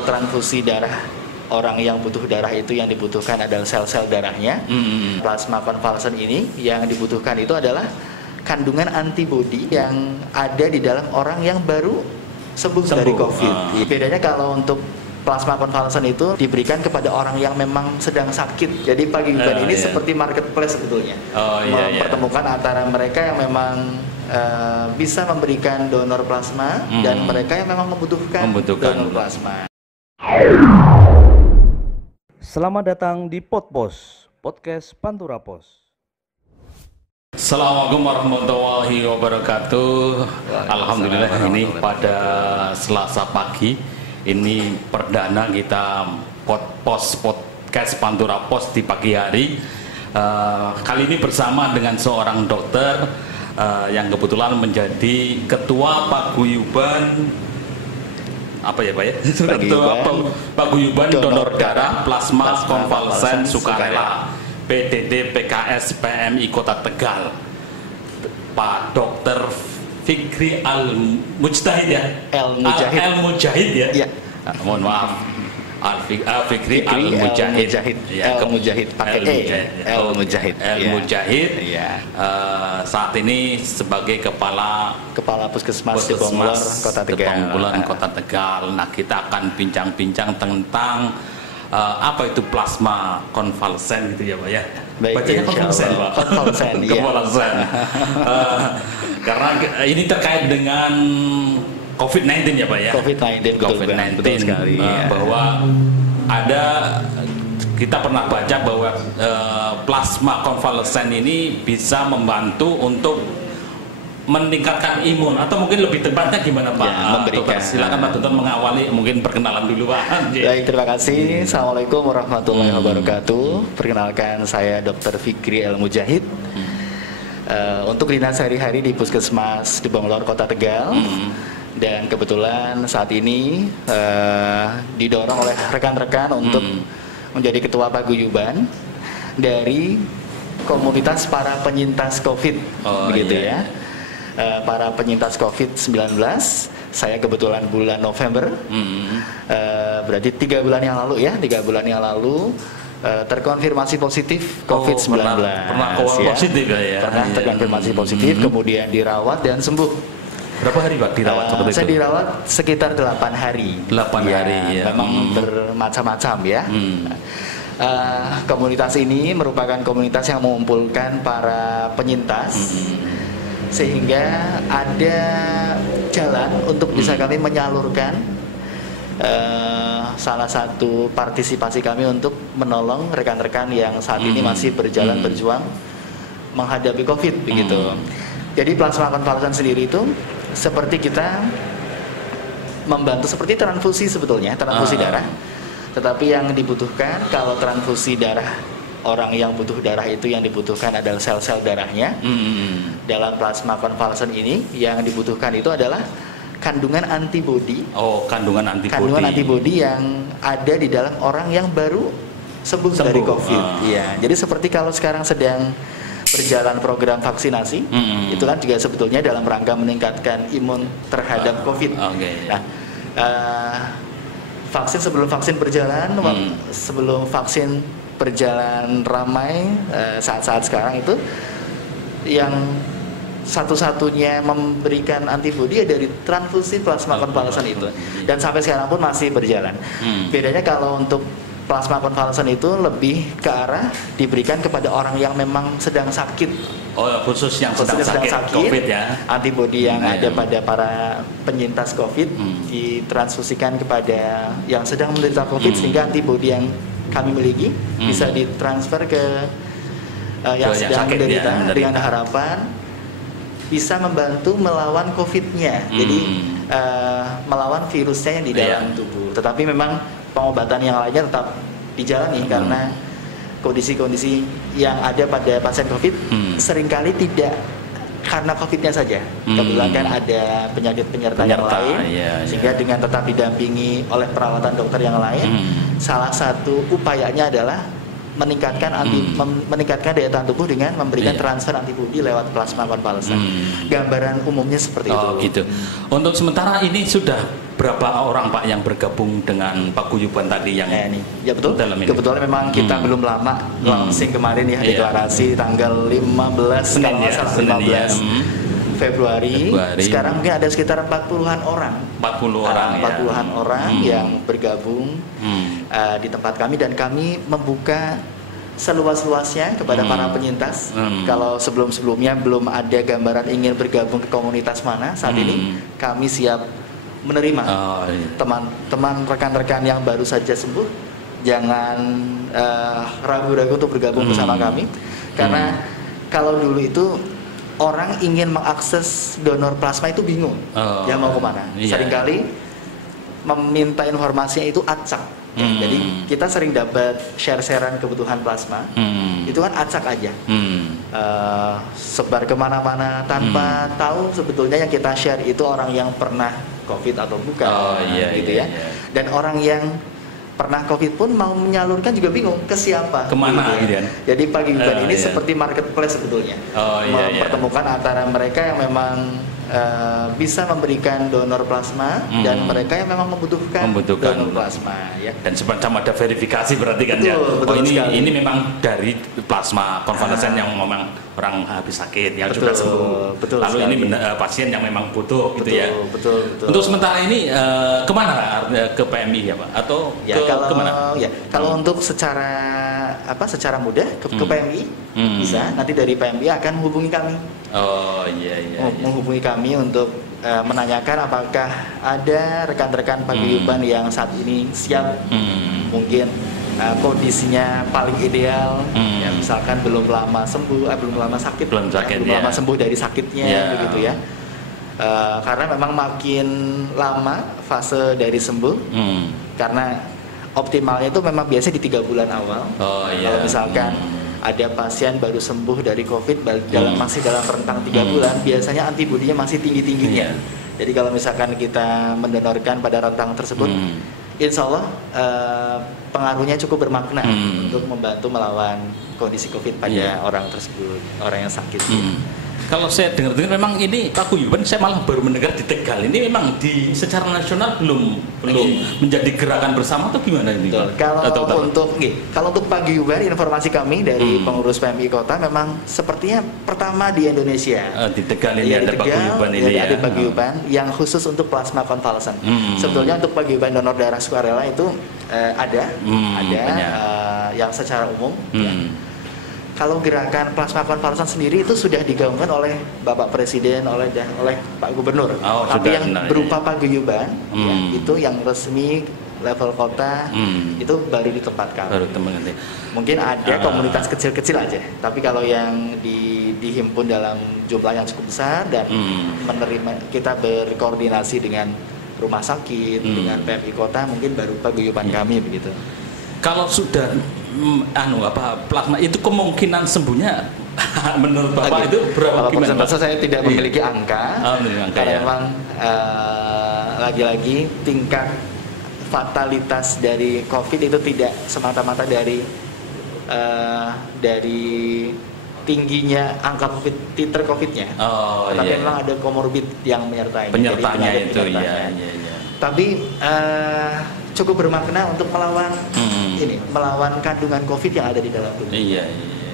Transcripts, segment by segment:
Transfusi darah, orang yang butuh darah itu yang dibutuhkan adalah sel-sel darahnya. Plasma konvalesen ini yang dibutuhkan itu adalah kandungan antibodi yang ada di dalam orang yang baru sembuh dari COVID. Bedanya kalau untuk plasma konvalesen itu diberikan kepada orang yang memang sedang sakit. Jadi paguyuban ini seperti marketplace sebetulnya, mempertemukan antara mereka yang memang bisa memberikan donor plasma dan mereka yang memang membutuhkan donor plasma. Selamat datang di Podpos, podcast Pantura Pos. Assalamualaikum warahmatullahi wabarakatuh. Alhamdulillah ini pada Selasa pagi ini perdana kita podcast Pantura Pos di pagi hari. Kali ini bersama dengan seorang dokter yang kebetulan menjadi ketua paguyuban paguyuban donor darah plasma konvalesen sukarela PDD PKS PMI Kota Tegal, Pak Dr. Fikri Al-Mujahid ya? Al-Mujahid ya? Mohon maaf, Fikri Al-Mujahid. Al-Mujahid pakai Al-Mujahid. Al-Mujahid. Saat ini sebagai kepala Puskesmas Debongulor Kota Tegal. Kota Tegal. Nah, kita akan bincang-bincang tentang apa itu plasma konvalesen gitu ya, Pak ya. Bacanya konvalesen, Pak. Konvalesen. Karena ini terkait dengan COVID-19 ya, Pak ya. COVID-19 sekali. Bahwa ada, kita pernah baca bahwa plasma konvalesen ini bisa membantu untuk meningkatkan imun, atau mungkin lebih tepatnya gimana Pak? Memberikan. Silakan Pak Dokter mengawali, mungkin perkenalan dulu Pak. Baik, terima kasih. Assalamualaikum warahmatullahi wabarakatuh. Perkenalkan, saya Dr. Fikri Al-Mujahid. Untuk dinas sehari-hari di Puskesmas Debongulor Kota Tegal. Dan kebetulan saat ini didorong oleh rekan-rekan untuk menjadi ketua paguyuban dari komunitas para penyintas COVID, ya. Para penyintas COVID-19. Saya kebetulan bulan November, berarti 3 bulan yang lalu ya, 3 bulan yang lalu terkonfirmasi positif COVID-19. Pernah positif ya? Pernah terkonfirmasi positif, kemudian dirawat dan sembuh. Berapa hari Pak dirawat seperti itu? Saya dirawat sekitar 8 hari. 8 hari ya. Memang bermacam-macam ya. Komunitas ini merupakan komunitas yang mengumpulkan para penyintas, sehingga ada jalan untuk bisa kami menyalurkan salah satu partisipasi kami untuk menolong rekan-rekan yang saat ini masih berjuang menghadapi COVID begitu. Jadi plasma konvalesen sendiri itu seperti kita membantu seperti transfusi sebetulnya, transfusi darah. Tetapi yang dibutuhkan kalau transfusi darah, orang yang butuh darah itu yang dibutuhkan adalah sel-sel darahnya. Dalam plasma konvalesen ini yang dibutuhkan itu adalah kandungan antibodi. Kandungan antibodi. Kandungan antibodi yang ada di dalam orang yang baru sembuh dari COVID. Jadi seperti kalau sekarang sedang berjalan program vaksinasi, itu kan juga sebetulnya dalam rangka meningkatkan imun terhadap COVID. Nah, sebelum vaksin berjalan, sebelum vaksin berjalan ramai saat-saat sekarang itu, yang satu-satunya memberikan antibodi ya dari transfusi plasma konvalesen itu, dan sampai sekarang pun masih berjalan. Bedanya kalau untuk plasma konvalesen itu lebih ke arah diberikan kepada orang yang memang sedang sakit. Khusus yang sedang sakit COVID ya. Antibodi yang ada pada para penyintas COVID ditransfusikan kepada yang sedang menderita COVID, sehingga antibodi yang kami miliki bisa ditransfer ke yang sedang menderita, dengan harapan bisa membantu melawan COVID-nya. Jadi melawan virusnya yang di dalam tubuh. Tetapi memang pengobatan yang lainnya tetap dijalani karena kondisi-kondisi yang ada pada pasien COVID seringkali tidak karena COVID-nya saja. Kebetulan kan ada penyakit penyerta yang lain, sehingga dengan tetap didampingi oleh perawatan dokter yang lain, salah satu upayanya adalah meningkatkan daya tahan tubuh dengan memberikan transfer antibodi lewat plasma konvalesen. Gambaran umumnya seperti itu. Gitu. Untuk sementara ini sudah berapa orang Pak yang bergabung dengan paguyuban tadi yang ya betul. dalam ini? Kebetulan memang kita belum lama launching kemarin ya, deklarasi tanggal 15 kalau nggak salah 15 Februari. Sekarang mungkin ada sekitar 40-an orang. 40-an orang yang bergabung di tempat kami, dan kami membuka seluas-luasnya kepada para penyintas. Kalau sebelum-sebelumnya belum ada gambaran ingin bergabung ke komunitas mana, saat ini kami siap menerima teman-teman, rekan-rekan yang baru saja sembuh. Jangan ragu-ragu untuk bergabung bersama kami, karena kalau dulu itu orang ingin mengakses donor plasma itu bingung, dia mau kemana. Seringkali meminta informasinya itu acak. Jadi kita sering dapat share-sharean kebutuhan plasma, itu kan acak aja, sebar kemana-mana tanpa tahu sebetulnya yang kita share itu orang yang pernah COVID atau bukan, gitu ya. Dan orang yang pernah COVID pun mau menyalurkan juga bingung ke siapa, kemana gitu ya. Jadi paguyuban ini seperti marketplace sebetulnya, mempertemukan antara mereka yang memang bisa memberikan donor plasma dan mereka yang memang membutuhkan donor plasma, ya. Dan semacam ada verifikasi berarti kan, betul, ini memang dari plasma konvalesen yang memang orang habis sakit yang sudah sembuh. Lalu sekali. Ini pasien yang memang butuh, gitu ya. Betul. Untuk sementara ini kemana, ke PMI ya Pak? Atau ya, kemana? Ya, kalau untuk secara mudah ke PMI bisa. Nanti dari PMI akan menghubungi kami. Menghubungi kami untuk menanyakan apakah ada rekan-rekan paguyuban yang saat ini siap, mungkin kondisinya paling ideal, ya, misalkan belum lama sembuh, belum lama sakit, belum lama sembuh dari sakitnya, begitu ya. Karena memang makin lama fase dari sembuh, karena optimalnya itu memang biasanya di 3 bulan awal. Kalau misalkan ada pasien baru sembuh dari COVID masih dalam rentang 3 bulan, biasanya antibodinya masih tinggi-tingginya. Jadi kalau misalkan kita mendonorkan pada rentang tersebut, insya Allah pengaruhnya cukup bermakna untuk membantu melawan kondisi COVID pada orang tersebut, orang yang sakit. Kalau saya dengar-dengar memang ini paguyuban, saya malah baru mendengar di Tegal ini memang secara nasional belum menjadi gerakan bersama atau gimana ini? Kalau untuk paguyuban, informasi kami dari pengurus PMI Kota memang sepertinya pertama di Indonesia. Di Tegal ini ada paguyuban ini ya. Ada paguyuban yang khusus untuk plasma konvalesen. Sebetulnya untuk paguyuban donor darah sukarela itu ada yang secara umum. Kalau gerakan plasma konvalesen sendiri itu sudah digaungkan oleh Bapak Presiden, oleh Pak Gubernur. Tapi yang berupa paguyuban, itu yang resmi level kota, itu baru di tempat kami. Mungkin ada komunitas kecil-kecil aja, tapi kalau yang dihimpun dalam jumlah yang cukup besar dan kita berkoordinasi dengan rumah sakit, dengan PMI Kota, mungkin baru paguyuban kami begitu. Kalau sudah plasma itu kemungkinan sembuhnya menurut Bapak itu berapa? Persentase saya tidak memiliki angka, karena memang lagi-lagi tingkat fatalitas dari COVID itu tidak semata-mata dari tingginya angka COVID, titer COVID-nya, tapi memang ada komorbid yang menyertainya. Tapi cukup bermakna untuk melawan kandungan COVID yang ada di dalam tubuh.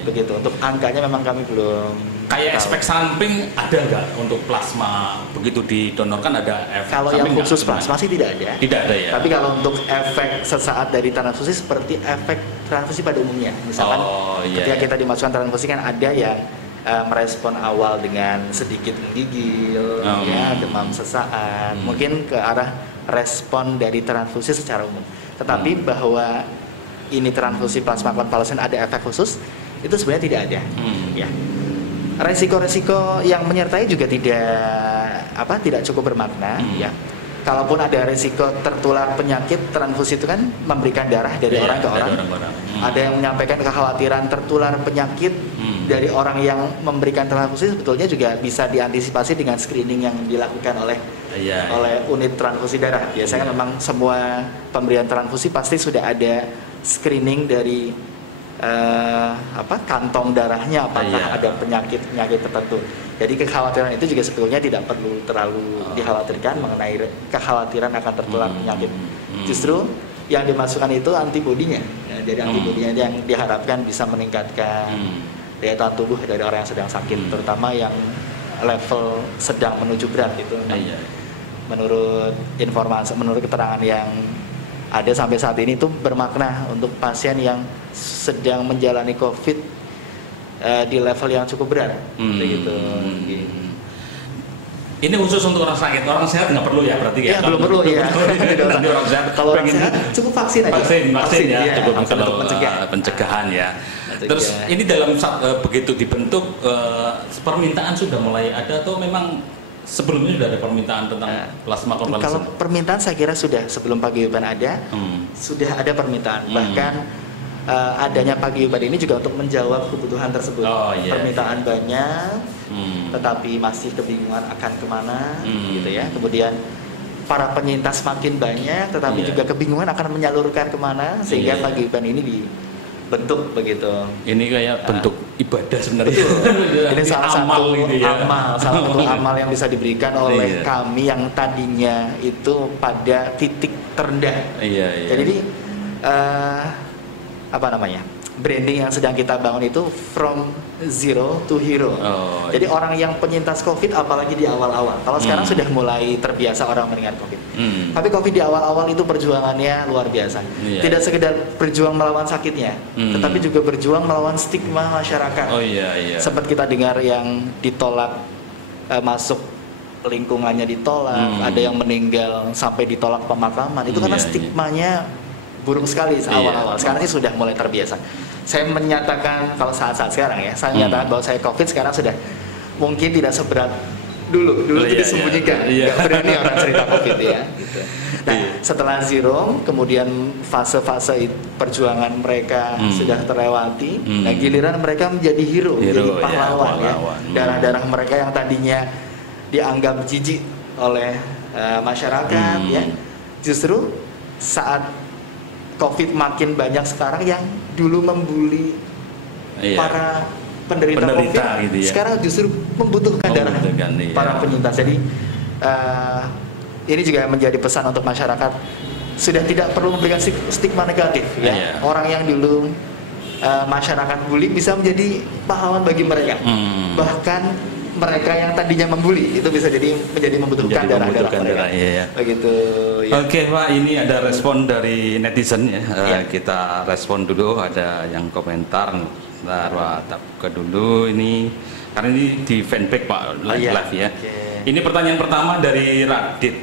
Begitu. Untuk angkanya memang kami belum. Kayak efek samping ada nggak untuk plasma begitu didonorkan, ada efek? Kalau yang khusus plasma sih tidak ada. Tidak ada ya. Tapi kalau untuk efek sesaat dari transfusi seperti efek transfusi pada umumnya, misalkan ketika kita dimasukkan transfusi kan ada yang merespon awal dengan sedikit menggigil, demam sesaat, mungkin ke arah respon dari transfusi secara umum. Tetapi bahwa ini transfusi plasma konvalesen ada efek khusus, itu sebenarnya tidak ada. Ya. Resiko-resiko yang menyertai juga tidak cukup bermakna. Ya. Kalaupun ada resiko tertular penyakit, transfusi itu kan memberikan darah dari orang ke orang. Ada yang menyampaikan kekhawatiran tertular penyakit dari orang yang memberikan transfusi, sebetulnya juga bisa diantisipasi dengan screening yang dilakukan oleh unit transfusi darah. Biasanya memang semua pemberian transfusi pasti sudah ada screening dari kantong darahnya apakah ada penyakit tertentu. Jadi kekhawatiran itu juga sebetulnya tidak perlu terlalu dikhawatirkan mengenai kekhawatiran akan tertular penyakit. Justru yang dimasukkan itu antibodinya. Ya, jadi antibodinya yang diharapkan bisa meningkatkan daya tahan tubuh dari orang yang sedang sakit, terutama yang level sedang menuju berat itu. Menurut keterangan yang ada sampai saat ini itu bermakna untuk pasien yang sedang menjalani COVID di level yang cukup berat, begitu. Ini khusus untuk orang sakit, orang sehat nggak perlu ya berarti ya? Belum perlu ya. Orang sehat kalau orang sehat cukup vaksin aja. Vaksin ya, cukup kalau pencegahan ya. Terus ini dalam begitu dibentuk permintaan sudah mulai ada atau memang sebelumnya sudah ada permintaan tentang plasma konvalesen? Kalau permintaan saya kira sudah sebelum paguyuban ada, sudah ada permintaan. Bahkan adanya paguyuban ini juga untuk menjawab kebutuhan tersebut. Permintaan banyak, tetapi masih kebingungan akan kemana, gitu ya. Kemudian para penyintas makin banyak, tetapi juga kebingungan akan menyalurkan kemana, sehingga paguyuban ini dibentuk begitu. Ini kayak bentuk ibadah sebenarnya. Ini salah satu amal yang bisa diberikan oleh kami yang tadinya itu pada titik terendah. Jadi branding yang sedang kita bangun itu from zero to hero. Jadi orang yang penyintas COVID apalagi di awal-awal. Kalau sekarang sudah mulai terbiasa orang mendengar COVID. Tapi COVID di awal-awal itu perjuangannya luar biasa. Tidak sekedar berjuang melawan sakitnya, tetapi juga berjuang melawan stigma masyarakat. Sempat kita dengar yang ditolak masuk lingkungannya ditolak, ada yang meninggal sampai ditolak pemakaman. Itu karena stigmanya buruk sekali awal-awal. Sekarang ini sudah mulai terbiasa. Saya menyatakan kalau saat-saat sekarang ya, saya menyatakan bahwa saya COVID sekarang sudah mungkin tidak seberat dulu itu disembunyikan, nggak berani orang cerita COVID ya. Gitu. Nah, setelah zero, kemudian fase-fase perjuangan mereka sudah terlewati. Nah, giliran mereka menjadi hero menjadi pahlawan ya. Darah-darah mereka yang tadinya dianggap jijik oleh masyarakat ya, justru saat COVID makin banyak sekarang yang dulu membuli para penderita COVID, gitu ya. Sekarang justru membutuhkan darah para penyintas. Jadi ini juga menjadi pesan untuk masyarakat, sudah tidak perlu memberikan stigma negatif ya. Orang yang dulu masyarakat bully bisa menjadi pahlawan bagi mereka. Bahkan mereka yang tadinya membuli itu bisa menjadi membutuhkan darah-darah mereka. Begitu. Ya. Oke Pak, ini ada respon dari netizen ya. Kita respon dulu, ada yang komentar. Ke dulu ini karena ini di fanpage Pak live ya. Ini pertanyaan pertama dari Radit.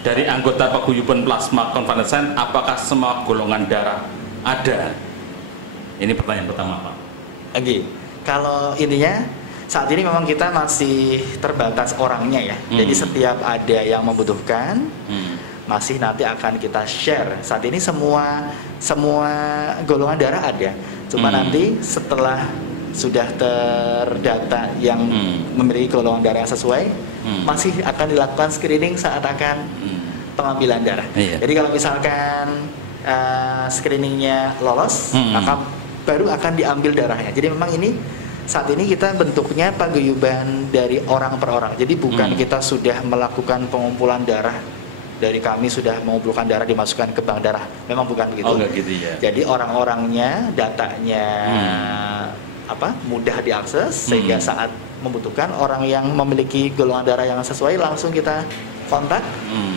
Dari anggota paguyuban plasma konvalesen, apakah semua golongan darah ada? Ini pertanyaan pertama Pak. Kalau intinya saat ini memang kita masih terbatas orangnya ya. Jadi setiap ada yang membutuhkan, masih nanti akan kita share. Saat ini semua golongan darah ada. Cuma nanti setelah sudah terdata yang memiliki golongan darah yang sesuai, masih akan dilakukan screening saat akan pengambilan darah. Jadi kalau misalkan screeningnya lolos, maka baru akan diambil darahnya. Jadi memang ini saat ini kita bentuknya paguyuban dari orang per orang. Jadi bukan kita sudah melakukan pengumpulan darah dari kami sudah mengumpulkan darah dimasukkan ke bank darah. Memang bukan begitu. Gitu ya. Jadi orang-orangnya, datanya mudah diakses sehingga saat membutuhkan orang yang memiliki golongan darah yang sesuai langsung kita kontak,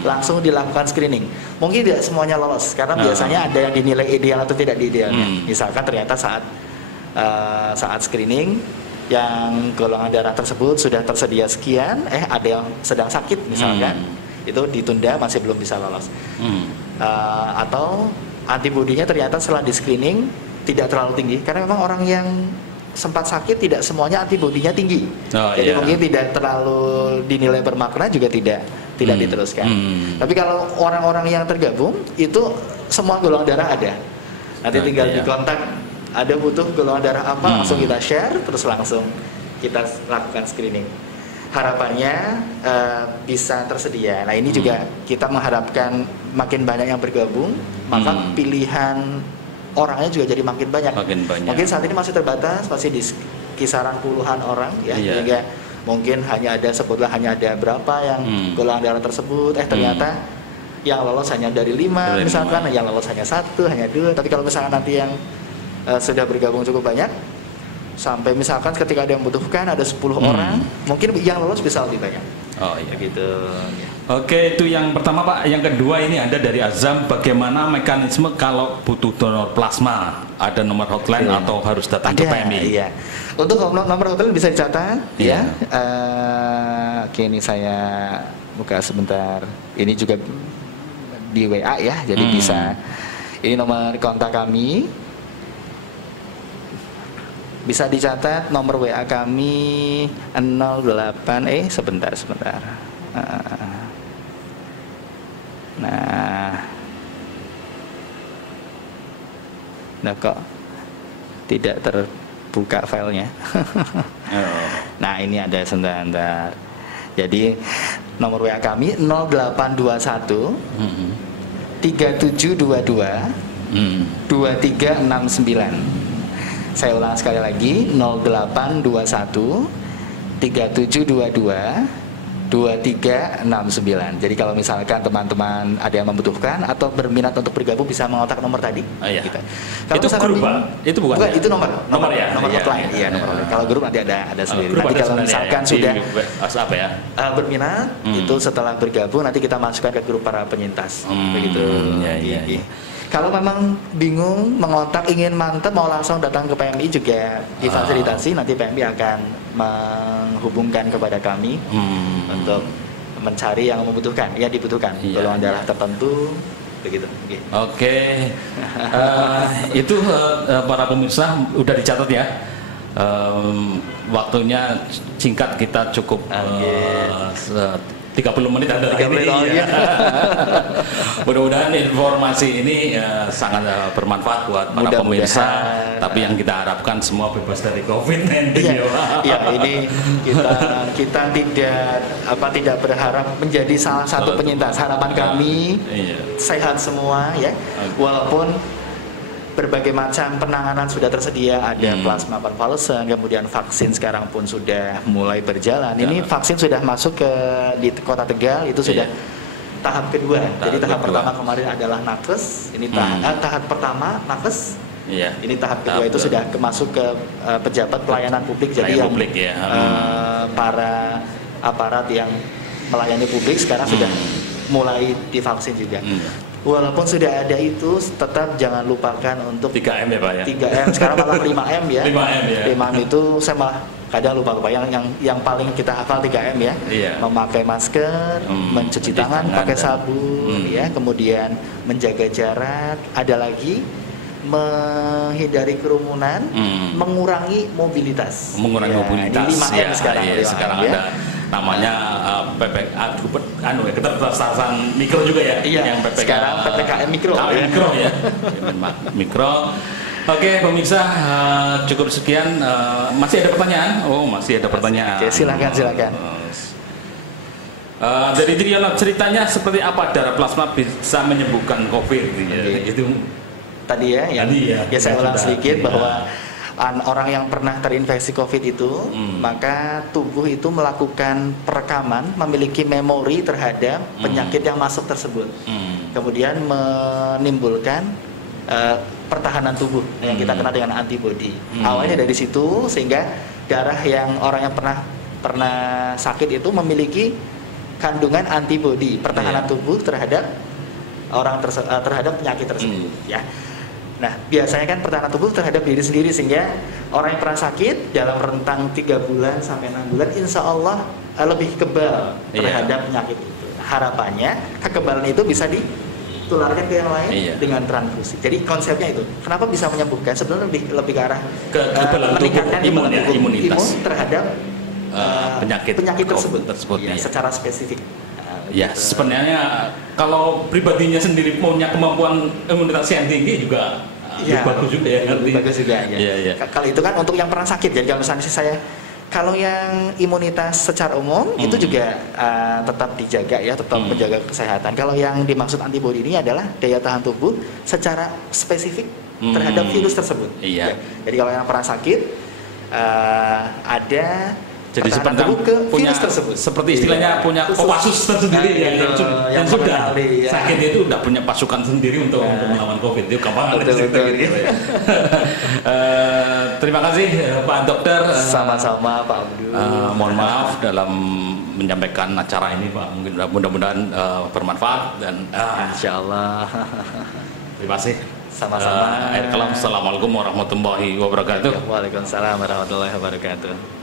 langsung dilakukan screening. Mungkin tidak semuanya lolos karena biasanya ada yang dinilai ideal atau tidak idealnya. Misalkan ternyata saat screening yang golongan darah tersebut sudah tersedia sekian, ada yang sedang sakit misalkan, itu ditunda masih belum bisa lolos. Atau antibodinya ternyata setelah di screening tidak terlalu tinggi karena memang orang yang sempat sakit tidak semuanya antibodinya tinggi. Jadi mungkin tidak terlalu dinilai bermakna juga tidak diteruskan. Tapi kalau orang-orang yang tergabung itu semua golongan darah ada. Nanti tinggal dikontak, ada butuh golongan darah apa, langsung kita share, terus langsung kita lakukan screening. Harapannya bisa tersedia. Nah ini juga kita mengharapkan makin banyak yang bergabung, maka pilihan orangnya juga jadi makin banyak. Mungkin saat ini masih terbatas, masih di kisaran puluhan orang ya, sehingga mungkin hanya ada berapa yang golongan darah tersebut, ternyata yang lolos hanya dari 5 misalkan, yang lolos hanya 1, hanya 2. Tapi kalau misalkan nanti yang sudah bergabung cukup banyak, sampai misalkan ketika ada yang membutuhkan ada 10 orang, mungkin yang lolos bisa lebih banyak. Oh iya gitu. Oke, itu yang pertama Pak. Yang kedua ini ada dari Azam, bagaimana mekanisme kalau butuh donor plasma? Ada nomor hotline atau harus datang ke PMI? Iya. Untuk nomor hotline bisa dicatat ya. Oke, ini saya buka sebentar. Ini juga di WA ya, jadi bisa. Ini nomor kontak kami. Bisa dicatat nomor WA kami 08 sebentar. Nah kok tidak terbuka filenya. Nah ini ada sebentar. Jadi nomor WA kami 0821 3722 2369. Saya ulang sekali lagi, 0821 3722 2369. Jadi kalau misalkan teman-teman ada yang membutuhkan atau berminat untuk bergabung bisa mengontak nomor tadi. Gitu. Kalau itu grup Pak? Itu bukan ya? Itu nomor ya? Nomor hotline. Iya, nomor hotline. Kalau grup nanti ada sendiri. Nanti kalau misalkan sudah berminat, itu setelah bergabung nanti kita masukkan ke grup para penyintas. Begitu. Kalau memang bingung mengontak, ingin mantep, mau langsung datang ke PMI juga difasilitasi. Nanti PMI akan menghubungkan kepada kami untuk mencari yang membutuhkan, yang dibutuhkan, golongan darah tertentu, begitu. Oke. Itu para pemirsa udah dicatat ya. Waktunya singkat, kita cukup 30 menit ada ini. Mudah-mudahan informasi ini sangat bermanfaat buat para pemirsa. Tapi yang kita harapkan semua bebas dari COVID-19. Iya, ini kita tidak berharap menjadi salah satu penyintas. Harapan kami sehat semua ya. Walaupun berbagai macam penanganan sudah tersedia, ada plasma konvalesen, kemudian vaksin sekarang pun sudah mulai berjalan. Ini vaksin sudah masuk di Kota Tegal, itu sudah tahap kedua. Jadi tahap pertama kemarin adalah nakes, ini tahap pertama nakes. Ini tahap kedua itu sudah masuk ke pejabat pelayanan publik. Jadi yang para aparat yang melayani publik sekarang sudah mulai divaksin juga. Walaupun sudah ada itu, tetap jangan lupakan untuk 3M ya Pak ya? 3M, sekarang malah 5M ya. 5M ya? 5M itu saya malah kadang lupa yang paling kita hafal 3M ya. Memakai masker, mencuci tangan pakai sabun ya, kemudian menjaga jarak, ada lagi menghindari kerumunan, mengurangi mobilitas. Mengurangi mobilitas. Di 5M sekarang. Sekarang ada namanya keterbatasan mikro juga ya. Yang sekarang PPKM mikro. Mikro ya. Mikro. Oke pemirsa, cukup sekian. Masih ada pertanyaan? Masih ada pertanyaan. Oke, silakan. Dari Triana, ceritanya seperti apa darah plasma bisa menyembuhkan COVID? Itu tadi ya, saya ulang sedikit bahwa orang yang pernah terinfeksi COVID itu, maka tubuh itu melakukan perekaman, memiliki memori terhadap penyakit yang masuk tersebut, kemudian menimbulkan pertahanan tubuh yang kita kenal dengan antibodi. Awalnya dari situ, sehingga darah yang orang yang pernah sakit itu memiliki kandungan antibodi, pertahanan tubuh terhadap terhadap penyakit tersebut. Ya. Nah, biasanya kan pertahanan tubuh terhadap diri sendiri, sehingga orang yang pernah sakit dalam rentang 3 bulan sampai 6 bulan insya Allah lebih kebal terhadap penyakit itu. Harapannya kekebalan itu bisa ditularkan ke yang lain dengan transfusi. Jadi konsepnya itu, kenapa bisa menyembuhkan? Sebenarnya lebih ke arah meningkatkan imun terhadap penyakit tersebut secara spesifik. Ya, sebenarnya kalau pribadinya sendiri punya kemampuan imunitas yang tinggi juga bagus juga ya. Bagus juga ya. Kalau itu kan untuk yang pernah sakit. Jadi kalau misalnya kalau yang imunitas secara umum itu juga tetap dijaga ya, tetap menjaga kesehatan. Kalau yang dimaksud antibodi ini adalah daya tahan tubuh secara spesifik terhadap virus tersebut. Iya. Ya. Jadi kalau yang pernah sakit ada jadi pertahanan seperti tubuh ke punya virus tersebut. seperti istilahnya punya Kopassus tersendiri yang sudah ya. sakit itu udah punya pasukan sendiri untuk melawan COVID. Itu gampang Betul. gitu ya. Terima kasih Pak Dokter. Sama-sama Pak Abdul. Mohon maaf dalam menyampaikan acara ini Pak. Mudah-mudahan bermanfaat dan insyaallah. Terima kasih. Sama-sama. Akhir kalam. Assalamualaikum warahmatullahi wabarakatuh. Waalaikumsalam warahmatullahi wabarakatuh.